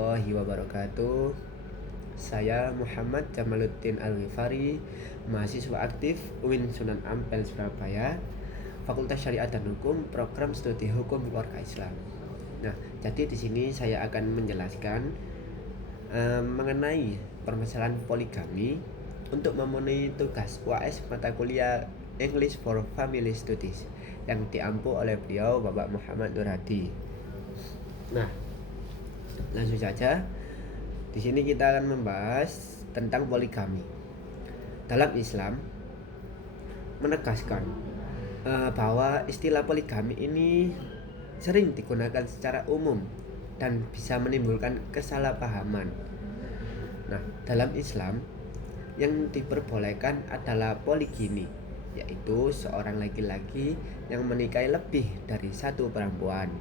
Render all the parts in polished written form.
warahmatullahi wabarakatuh. Saya Muhammad Jamaluddin Al-Ghifari, mahasiswa aktif UIN Sunan Ampel Surabaya, Fakultas Syariat dan Hukum, Program Studi Hukum Keluarga Islam. Nah, jadi di sini saya akan menjelaskan mengenai permasalahan poligami untuk memenuhi tugas UAS mata kuliah English for Family Studies yang diampu oleh beliau Bapak Muhammad Nur Hadi. Nah, langsung saja. Di sini kita akan membahas tentang poligami. Dalam Islam menegaskan bahwa istilah poligami ini sering digunakan secara umum dan bisa menimbulkan kesalahpahaman. Nah, dalam Islam yang diperbolehkan adalah poligami, yaitu seorang laki-laki yang menikahi lebih dari satu perempuan.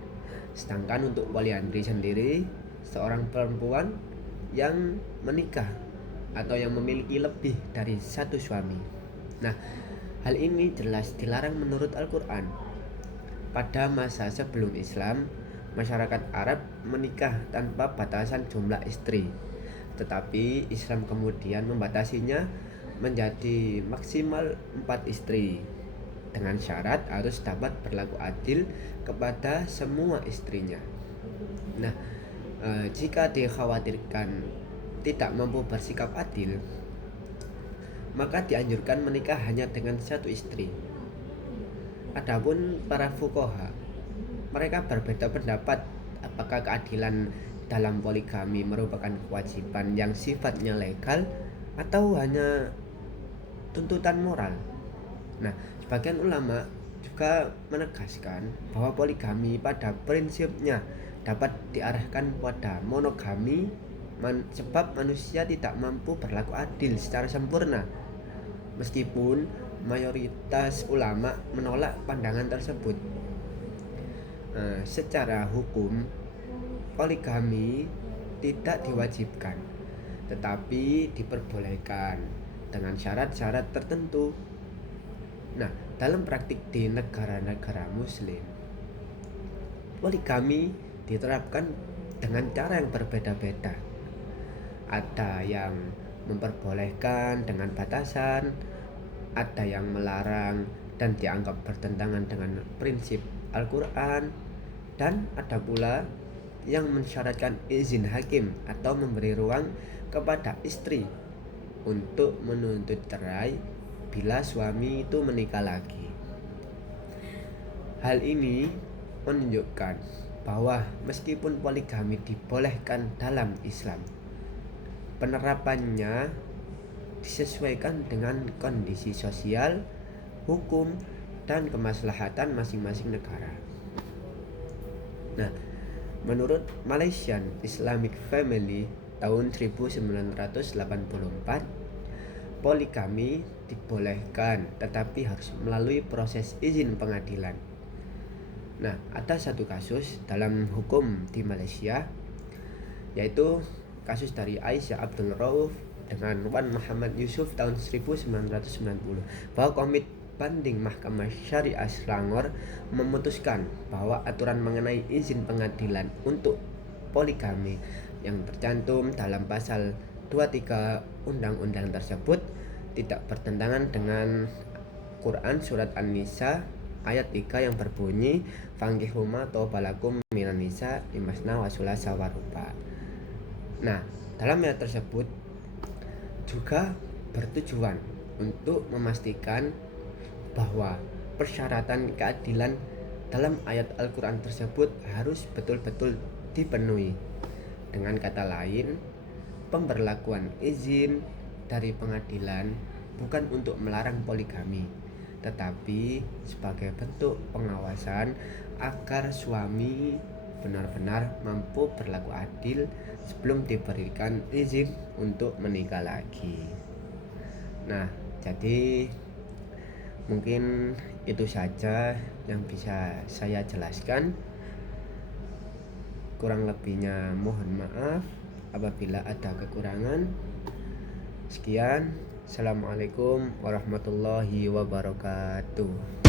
Sedangkan untuk poliandri sendiri, seorang perempuan yang menikah atau yang memiliki lebih dari satu suami. Nah, hal ini jelas dilarang menurut Al-Quran. Pada masa sebelum Islam, masyarakat Arab menikah tanpa batasan jumlah istri. Tetapi Islam kemudian membatasinya menjadi maksimal 4 istri, dengan syarat harus dapat berlaku adil kepada semua istrinya. Nah, jika dikhawatirkan tidak mampu bersikap adil, maka dianjurkan menikah hanya dengan satu istri. Adapun para fuqaha, mereka berbeda pendapat apakah keadilan dalam poligami merupakan kewajiban yang sifatnya legal atau hanya tuntutan moral. Nah, sebagian ulama juga menegaskan bahwa poligami pada prinsipnya dapat diarahkan pada monogami sebab manusia tidak mampu berlaku adil secara sempurna. Meskipun mayoritas ulama menolak pandangan tersebut. Secara hukum, poligami tidak diwajibkan, tetapi diperbolehkan dengan syarat-syarat tertentu. Nah, dalam praktik di negara-negara Muslim, poligami diterapkan dengan cara yang berbeda-beda. Ada yang memperbolehkan dengan batasan, ada yang melarang dan dianggap bertentangan dengan prinsip Al-Quran, dan ada pula yang mensyaratkan izin hakim atau memberi ruang kepada istri untuk menuntut cerai bila suami itu menikah lagi. Hal ini menunjukkan bahwa meskipun poligami dibolehkan dalam Islam, penerapannya disesuaikan dengan kondisi sosial, hukum, dan kemaslahatan masing-masing negara. Nah, menurut Malaysian Islamic Family tahun 1984, poligami dibolehkan tetapi harus melalui proses izin pengadilan. Nah, ada satu kasus dalam hukum di Malaysia, yaitu kasus dari Aisyah Abdul Rauf dengan Wan Muhammad Yusuf tahun 1990, bahwa Komite Banding Mahkamah Syariah Selangor memutuskan bahwa aturan mengenai izin pengadilan untuk poligami yang tercantum dalam pasal 23 undang-undang tersebut tidak bertentangan dengan Quran surat An-Nisa ayat 3 yang berbunyi fangkihuma tobalakum minan nisa imasna wasulasa waruba. Nah, dalam ayat tersebut juga bertujuan untuk memastikan bahwa persyaratan keadilan dalam ayat Al-Quran tersebut harus betul-betul dipenuhi. Dengan kata lain, pemberlakuan izin dari pengadilan bukan untuk melarang poligami, tetapi sebagai bentuk pengawasan agar suami benar-benar mampu berlaku adil sebelum diberikan izin untuk menikah lagi. Nah, jadi mungkin itu saja yang bisa saya jelaskan. Kurang lebihnya mohon maaf apabila ada kekurangan. Sekian, assalamualaikum warahmatullahi wabarakatuh.